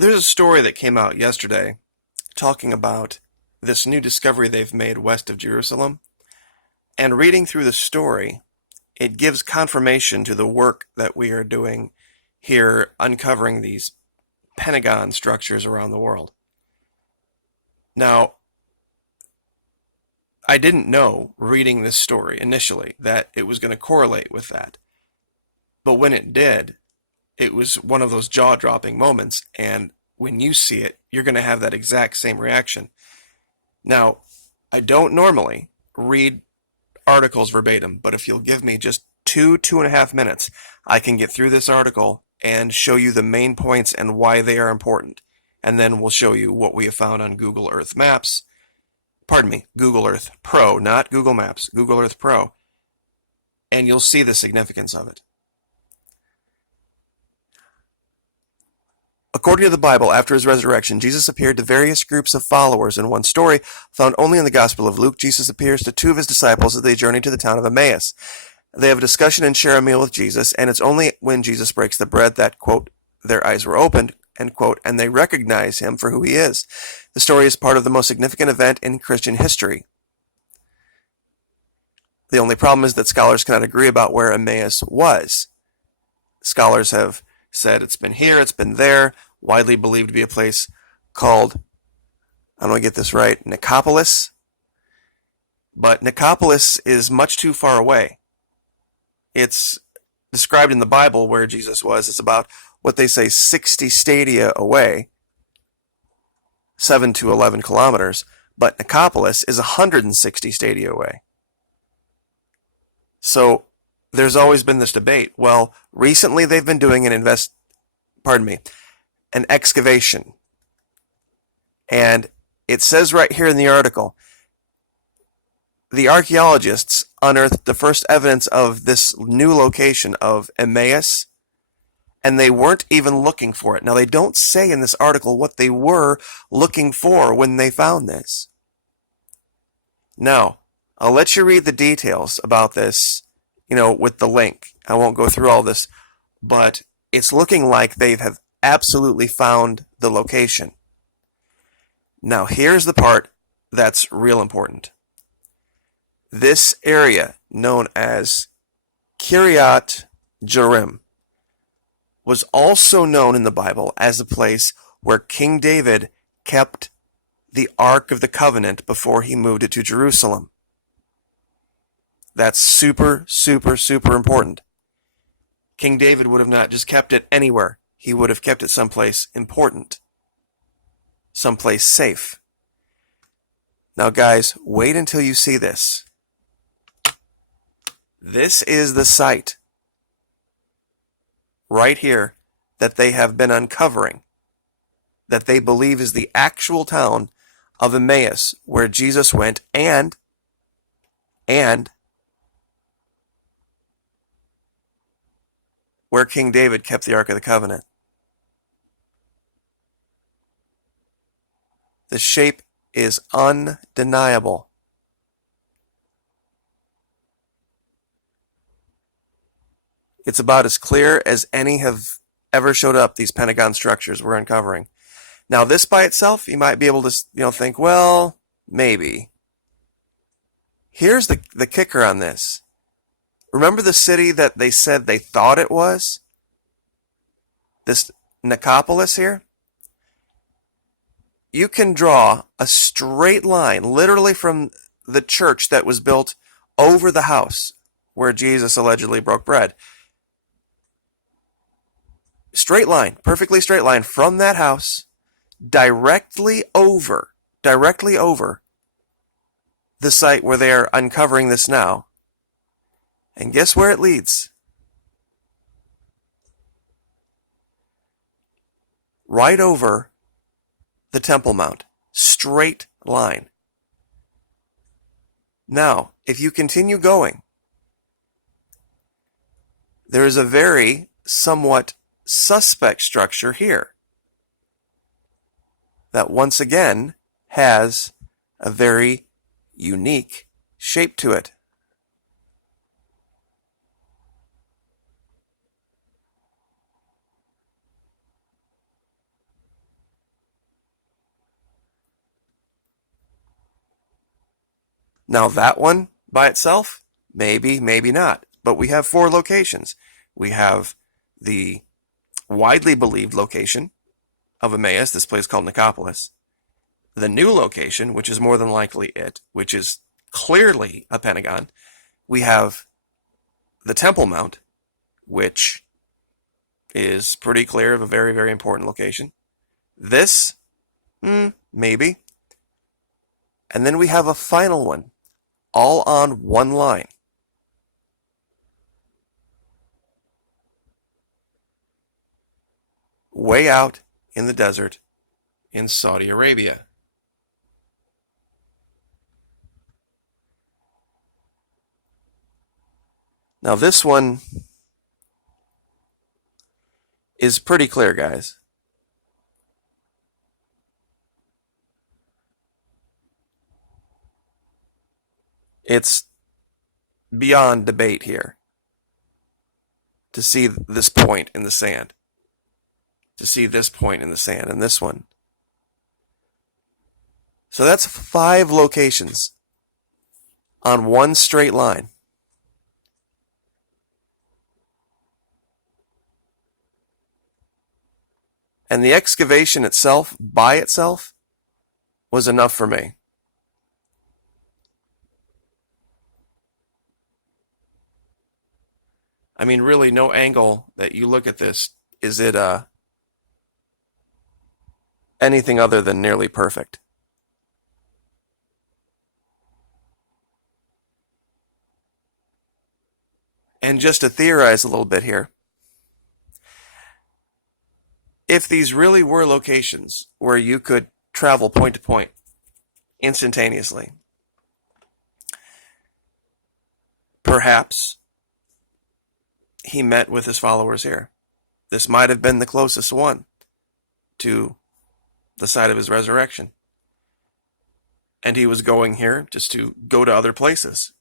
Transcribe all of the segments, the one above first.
There's a story that came out yesterday talking about this new discovery they've made west of Jerusalem. And reading through the story, it gives confirmation to the work that we are doing here uncovering these Pentagon structures around the world. Now, I didn't know reading this story initially that it was going to correlate with that. But when it did, it was one of those jaw-dropping moments, and when you see it, you're going to have that exact same reaction. Now, I don't normally read articles verbatim, but if you'll give me just 2.5 minutes, I can get through this article and show you the main points and why they are important. And then we'll show you what we have found on Google Earth Maps. Pardon me, Google Earth Pro, not Google Maps, Google Earth Pro. And you'll see the significance of it. According to the Bible, after his resurrection, Jesus appeared to various groups of followers. In one story, found only in the Gospel of Luke, Jesus appears to two of his disciples as they journey to the town of Emmaus. They have a discussion and share a meal with Jesus, and it's only when Jesus breaks the bread that, quote, their eyes were opened, end quote, and they recognize him for who he is. The story is part of the most significant event in Christian history. The only problem is that scholars cannot agree about where Emmaus was. Scholars have said it's been here, it's been there, widely believed to be a place called, I don't want to get this right, Nicopolis. But Nicopolis is much too far away. It's described in the Bible where Jesus was. It's about what they say 60 stadia away, 7 to 11 kilometers. But Nicopolis is 160 stadia away. So there's always been this debate. Well, recently they've been doing an excavation. And it says right here in the article, the archaeologists unearthed the first evidence of this new location of Emmaus, and they weren't even looking for it. Now, they don't say in this article what they were looking for when they found this. Now, I'll let you read the details about this, with the link. I won't go through all this, but it's looking like they have absolutely found the location. Now, here's the part that's real important. This area, known as Kiryat Jearim, was also known in the Bible as the place where King David kept the Ark of the Covenant before he moved it to Jerusalem. That's super, super, super important. King David would have not just kept it anywhere. He would have kept it someplace important, someplace safe. Now, guys, wait until you see this. This is the site right here that they have been uncovering, that they believe is the actual town of Emmaus where Jesus went and where King David kept the Ark of the Covenant. The shape is undeniable. It's about as clear as any have ever showed up, these Pentagon structures we're uncovering. Now, this by itself, you might be able to think, well, maybe. Here's the kicker on this. Remember the city that they said they thought it was? This Nicopolis here? You can draw a straight line, literally from the church that was built over the house where Jesus allegedly broke bread. Straight line, perfectly straight line from that house directly over the site where they are uncovering this now. And guess where it leads? Right over the Temple Mount. Straight line. Now, if you continue going, there is a very somewhat suspect structure here that once again has a very unique shape to it. Now that one by itself, maybe, maybe not. But we have 4 locations. We have the widely believed location of Emmaus, this place called Nicopolis. The new location, which is more than likely it, which is clearly a Pentagon. We have the Temple Mount, which is pretty clear of a very, very important location. This, maybe. And then we have a final one, all on one line. Way out in the desert in Saudi Arabia. Now this one is pretty clear, guys. It's beyond debate here to see this point in the sand. To see this point in the sand and this one. So that's 5 locations on one straight line. And the excavation itself, by itself, was enough for me. I mean, really, no angle that you look at this, is it anything other than nearly perfect. And just to theorize a little bit here, if these really were locations where you could travel point to point instantaneously, perhaps he met with his followers here. This might have been the closest one to the site of his resurrection. And he was going here just to go to other places.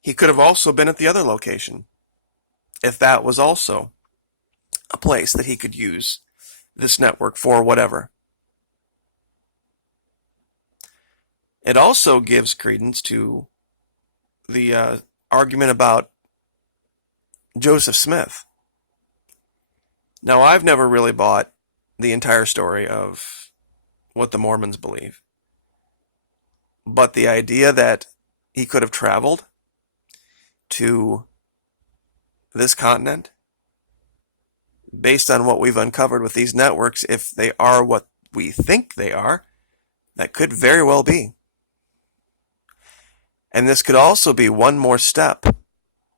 He could have also been at the other location, if that was also a place that he could use this network for whatever. It also gives credence to the argument about Joseph Smith. Now, I've never really bought the entire story of what the Mormons believe, but the idea that he could have traveled to this continent, based on what we've uncovered with these networks, if they are what we think they are, that could very well be. And this could also be one more step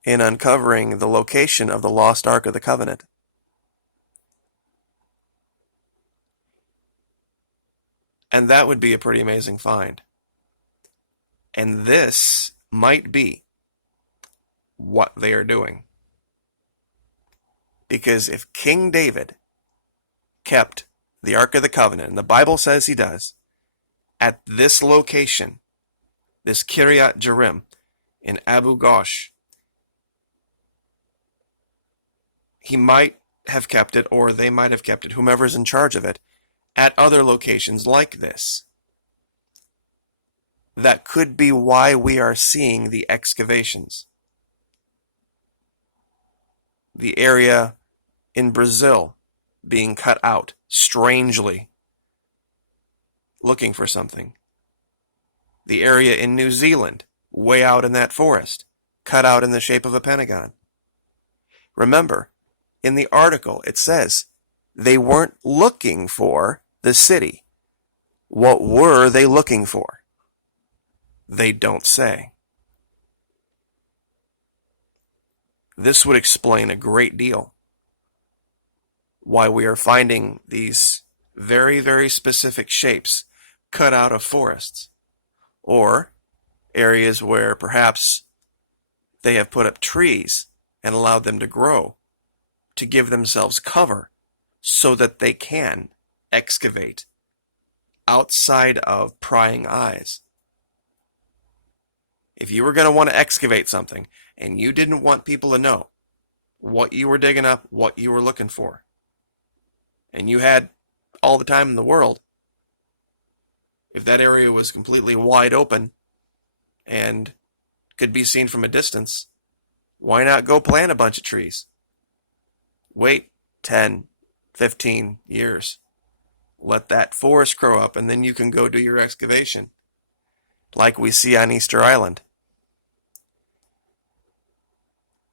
in uncovering the location of the lost Ark of the Covenant. And that would be a pretty amazing find. And this might be what they are doing. Because if King David kept the Ark of the Covenant, and the Bible says he does, at this location, this Kiryat Jearim in Abu Ghosh, he might have kept it, or they might have kept it, whomever's in charge of it, at other locations like this. That could be why we are seeing the excavations. The area in Brazil being cut out, strangely, looking for something. The area in New Zealand, way out in that forest, cut out in the shape of a pentagon. Remember, in the article it says they weren't looking for the city. What were they looking for? They don't say. This would explain a great deal why we are finding these very, very specific shapes cut out of forests, or areas where perhaps they have put up trees and allowed them to grow to give themselves cover so that they can excavate outside of prying eyes. If you were going to want to excavate something and you didn't want people to know what you were digging up, what you were looking for, and you had all the time in the world, If that area was completely wide open and could be seen from a distance, why not go plant a bunch of trees? Wait 10, 15 years. Let that forest grow up, and then you can go do your excavation, like we see on Easter Island.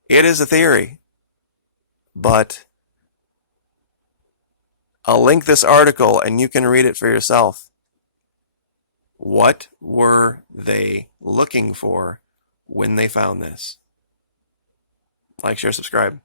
It is a theory, but I'll link this article and you can read it for yourself. What were they looking for when they found this? Like, share, subscribe.